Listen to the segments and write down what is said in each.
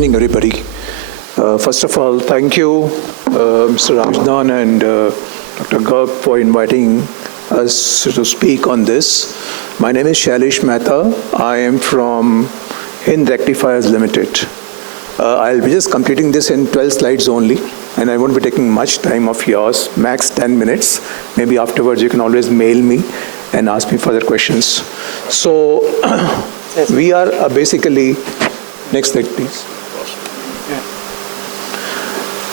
evening, everybody. First of all, thank you, Mr. Rajdan and Dr. Garg for inviting us to speak on this. My name is Shailesh Mehta. I am from Hind Rectifiers Limited. I'll be just completing this in 12 slides only, and I won't be taking much time of yours, max 10 minutes. Maybe afterwards you can always mail me and ask me further questions. So we are basically, next slide please.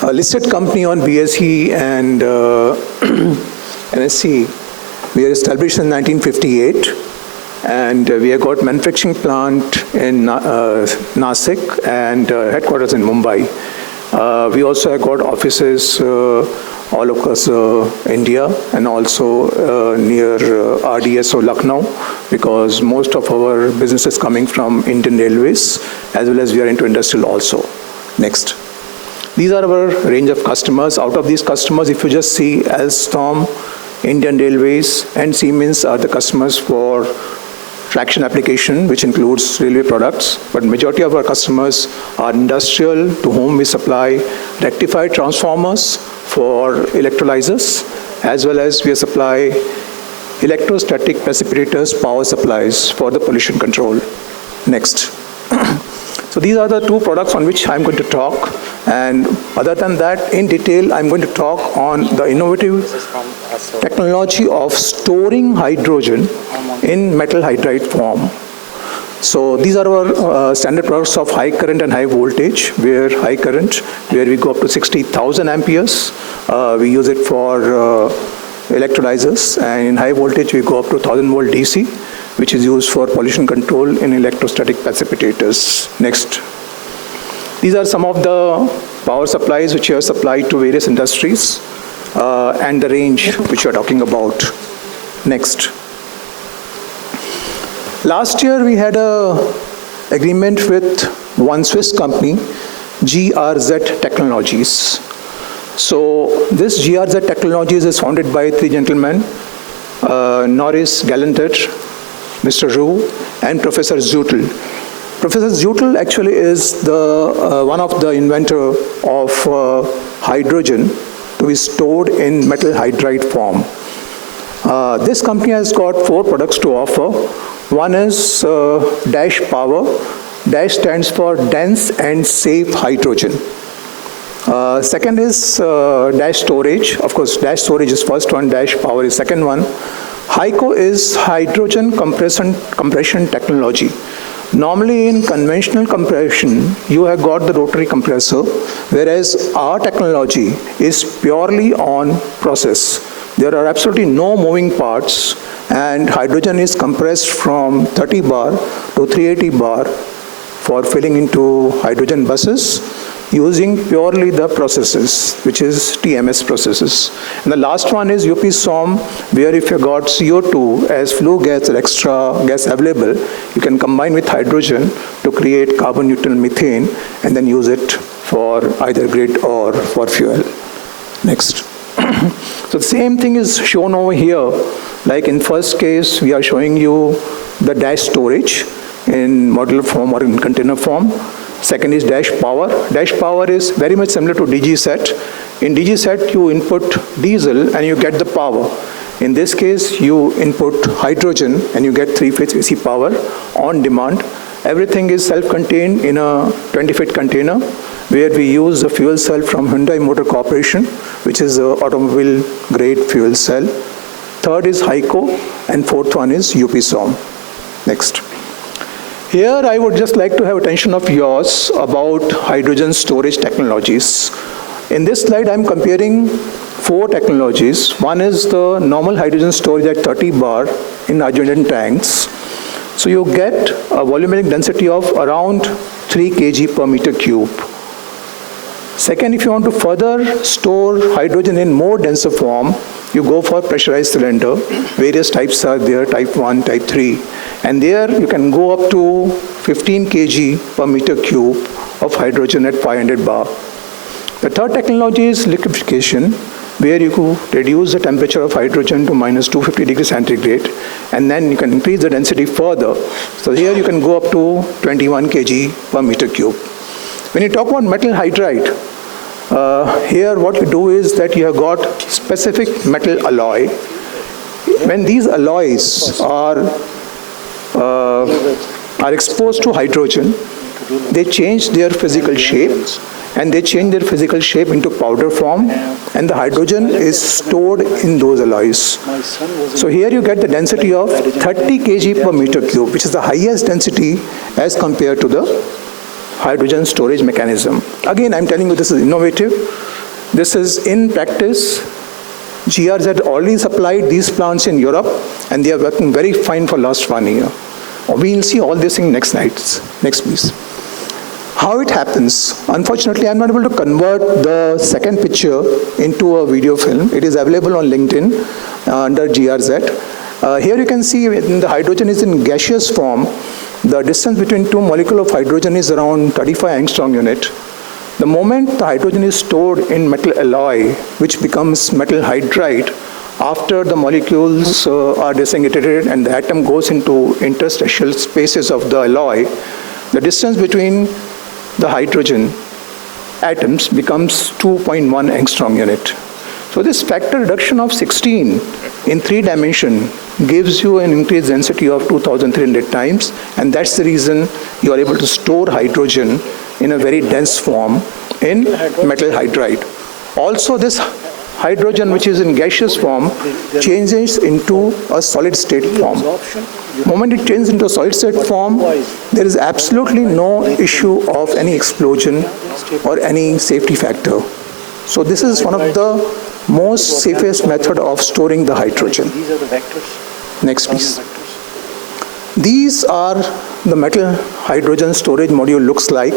A listed company on BSE and NSE. We are established in 1958, and we have got manufacturing plant in Nasik and headquarters in Mumbai. We also have got offices all across India and also near RDS or Lucknow, because most of our business is coming from Indian Railways, as well as we are into industrial also. Next. These are our range of customers. Out of these customers, if you just see Alstom, Indian Railways, and Siemens are the customers for traction application, which includes railway products. But majority of our customers are industrial, to whom we supply rectified transformers for electrolyzers, as well as we supply electrostatic precipitators, power supplies for the pollution control. Next. So these are the two products on which I'm going to talk. And other than that, in detail, I'm going to talk on the innovative technology of storing hydrogen in metal hydride form. So these are our standard products of high current and high voltage, where high current, where we go up to 60,000 amperes. We use it for electrolyzers, and in high voltage, we go up to 1000 volt DC, which is used for pollution control in electrostatic precipitators. Next. These are some of the power supplies which are supplied to various industries and the range which we are talking about. Next. Last year we had an agreement with one Swiss company, GRZ Technologies. So this GRZ Technologies is founded by three gentlemen, Norris Galanter, Mr. Roux, and Professor Zutel. Professor Zutel actually is the one of the inventor of hydrogen to be stored in metal hydride form. This company has got 4 products to offer. One is Dash Power. Dash stands for Dense and Safe Hydrogen. Second is Dash Storage. Of course, Dash Storage is first one, Dash Power is second one. HYCO is Hydrogen Compression Technology. Normally in conventional compression, you have got the rotary compressor, whereas our technology is purely on process. There are absolutely no moving parts, and hydrogen is compressed from 30 bar to 380 bar for filling into hydrogen buses using purely the processes, which is TMS processes. And the last one is UPSOM, where if you got CO2 as flue gas or extra gas available, you can combine with hydrogen to create carbon neutral methane and then use it for either grid or for fuel. Next. So the same thing is shown over here. Like in first case, we are showing you the Dash Storage in modular form or in container form. Second is Dash Power. Dash Power is very much similar to DG set. In DG set, you input diesel and you get the power. In this case, you input hydrogen and you get 3-phase AC power on demand. Everything is self-contained in a 20-feet container, where we use the fuel cell from Hyundai Motor Corporation, which is an automobile grade fuel cell. Third is HYCO, and fourth one is UPSOM. Next. Here I would just like to have attention of yours about hydrogen storage technologies. In this slide I'm comparing 4 technologies. One is the normal hydrogen storage at 30 bar in hydrogen tanks. So you get a volumetric density of around 3 kg per meter cube. Second, if you want to further store hydrogen in more denser form, you go for pressurized cylinder. Various types are there, type 1, type 3. And there you can go up to 15 kg per meter cube of hydrogen at 500 bar. The third technology is liquefaction, where you could reduce the temperature of hydrogen to minus 250 degrees centigrade, and then you can increase the density further. So here you can go up to 21 kg per meter cube. When you talk about metal hydride, here what you do is that you have got specific metal alloy. When these alloys are exposed to hydrogen, they change their physical shape, and they change their physical shape into powder form, and the hydrogen is stored in those alloys. So here you get the density of 30 kg per meter cube, which is the highest density as compared to the hydrogen storage mechanism. Again, I'm telling you this is innovative. This is in practice. GRZ had already supplied these plants in Europe, and they are working very fine for last 1 year. We'll see all this in next nights. Next, please. How it happens? Unfortunately, I'm not able to convert the second picture into a video film. It is available on LinkedIn under GRZ. Here you can see when the hydrogen is in gaseous form, the distance between two molecules of hydrogen is around 35 angstrom unit. The moment the hydrogen is stored in metal alloy, which becomes metal hydride, after the molecules are disintegrated and the atom goes into interstitial spaces of the alloy, the distance between the hydrogen atoms becomes 2.1 angstrom unit. So this factor reduction of 16 in 3 dimension gives you an increased density of 2,300 times, and that's the reason you are able to store hydrogen in a very dense form in metal hydride. Also, this hydrogen, which is in gaseous form, changes into a solid state form. The moment it changes into a solid state form, there is absolutely no issue of any explosion or any safety factor. So this is one of the most safest method of storing the hydrogen. These are the vectors. Next, please. These are the metal hydrogen storage module looks like.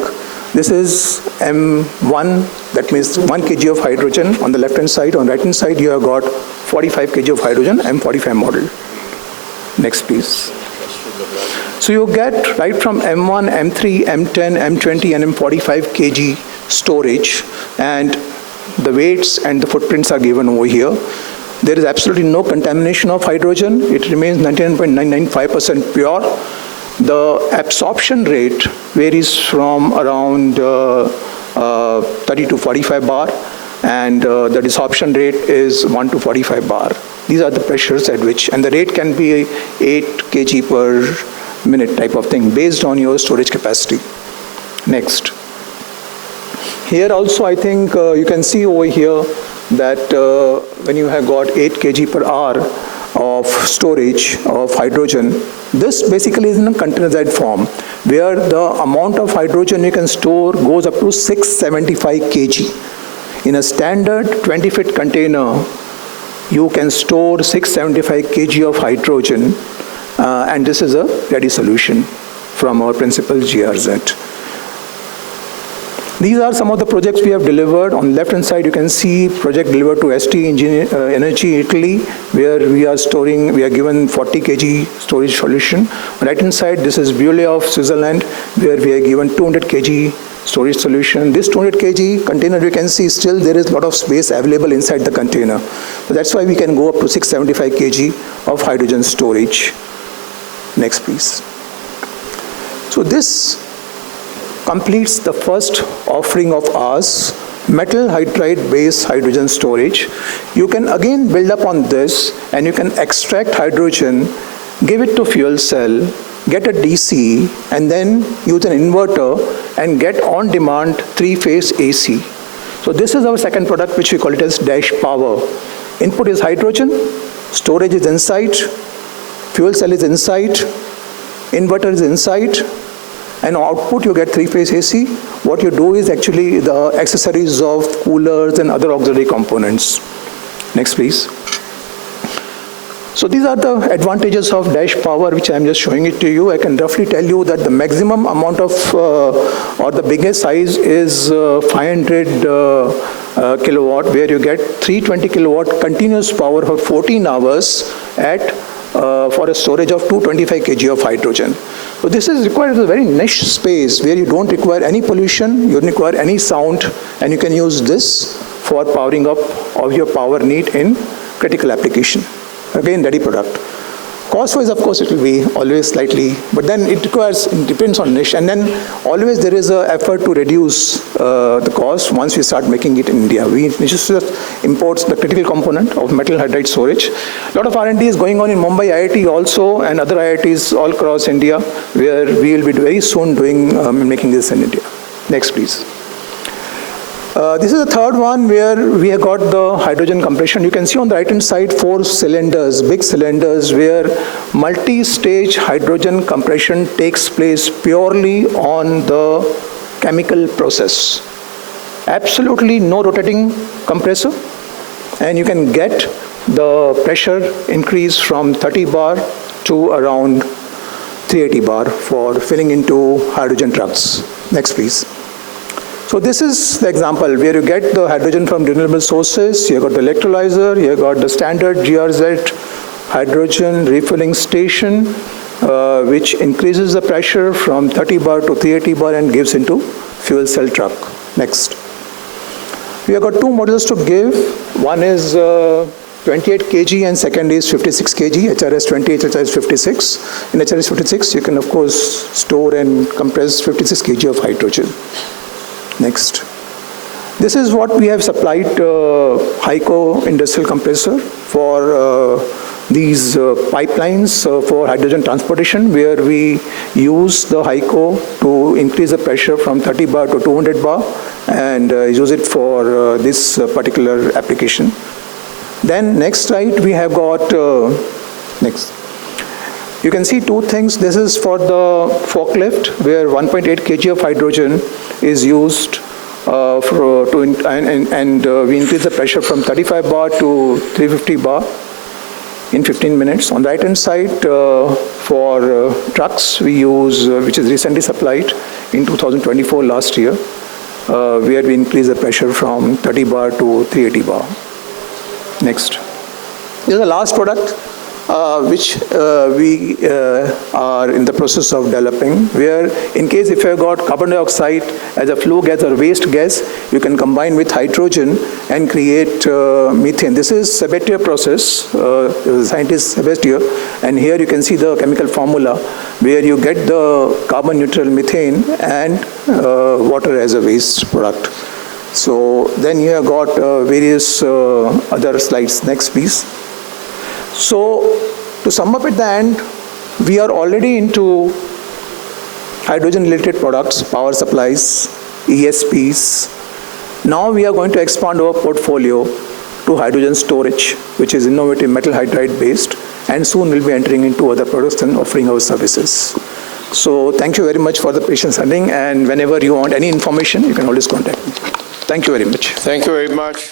This is M1, that means 1 kg of hydrogen on the left hand side. On the right hand side, you have got 45 kg of hydrogen, M45 model. Next, please. So you get right from M1, M3, M10, M20, and M45 kg storage, and the weights and the footprints are given over here. There is absolutely no contamination of hydrogen. It remains 99.995% pure. The absorption rate varies from around 30 to 45 bar, and the desorption rate is 1 to 45 bar. These are the pressures at which, and the rate can be 8 kg per minute type of thing based on your storage capacity. Next. Here also I think you can see over here that when you have got 8 kg per hour of storage of hydrogen, this basically is in a containerized form where the amount of hydrogen you can store goes up to 675 kg. In a standard 20-foot container, you can store 675 kg of hydrogen, and this is a ready solution from our principal GRZ. These are some of the projects we have delivered. On the left-hand side, you can see project delivered to ST Energy Italy, where we are given 40 kg storage solution. On the right-hand side, this is Beaulieu of Switzerland, where we are given 200 kg storage solution. This 200 kg container, you can see still there is a lot of space available inside the container. So that's why we can go up to 675 kg of hydrogen storage. Next, please. So this completes the first offering of ours, metal hydride based hydrogen storage. You can again build up on this, and you can extract hydrogen, give it to fuel cell, get a DC, and then use an inverter and get on demand 3-phase AC. So this is our second product, which we call it as dash power. Input is hydrogen, storage is inside, fuel cell is inside, inverter is inside, and output you get 3-phase AC. What you do is actually the accessories of coolers and other auxiliary components. Next, please. So these are the advantages of dash power, which I am just showing it to you. I can roughly tell you that the maximum amount of, or the biggest size is 500 kilowatt, where you get 320 kilowatt continuous power for 14 hours at for a storage of 225 kg of hydrogen. So this is required as a very niche space where you don't require any pollution, you don't require any sound, and you can use this for powering up of your power need in critical application. Again, ready product. Cost-wise, of course, it will be always slightly, but then it depends on niche, and then always there is an effort to reduce the cost once we start making it in India. We just import the critical component of metal hydride storage. A lot of R&D is going on in Mumbai IIT also, and other IITs all across India, where we will be very soon making this in India. Next, please. This is the third one where we have got the hydrogen compression. You can see on the right-hand side 4 cylinders, big cylinders, where multi-stage hydrogen compression takes place purely on the chemical process. Absolutely no rotating compressor, and you can get the pressure increase from 30 bar to around 380 bar for filling into hydrogen trucks. Next, please. So this is the example where you get the hydrogen from renewable sources, you've got the electrolyzer, you've got the standard GRZ hydrogen refilling station, which increases the pressure from 30 bar to 380 bar and gives into fuel cell truck. Next. We have got 2 models to give. One is 28 kg and second is 56 kg, HRS 28, HRS 56. In HRS 56, you can of course store and compress 56 kg of hydrogen. Next. This is what we have supplied HYCO industrial compressor for these pipelines for hydrogen transportation, where we use the HYCO to increase the pressure from 30 bar to 200 bar and use it for this particular application. Then next slide we have got, next. You can see 2 things. This is for the forklift, where 1.8 kg of hydrogen is used we increase the pressure from 35 bar to 350 bar in 15 minutes. On the right-hand side, for trucks, we use, which is recently supplied in 2024 last year, where we increase the pressure from 30 bar to 380 bar. Next. This is the last product which we are in the process of developing, where in case if you have got carbon dioxide as a flue gas or waste gas, you can combine with hydrogen and create methane. This is Sabatier process, the scientist Sabatier, and here you can see the chemical formula where you get the carbon neutral methane and water as a waste product. So then you have got various other slides. Next, please. So to sum up at the end, we are already into hydrogen-related products, power supplies, ESPs. Now we are going to expand our portfolio to hydrogen storage, which is innovative metal hydride based, and soon we'll be entering into other products and offering our services. So thank you very much for the patience hearing, and whenever you want any information, you can always contact me. Thank you very much. Thank you very much.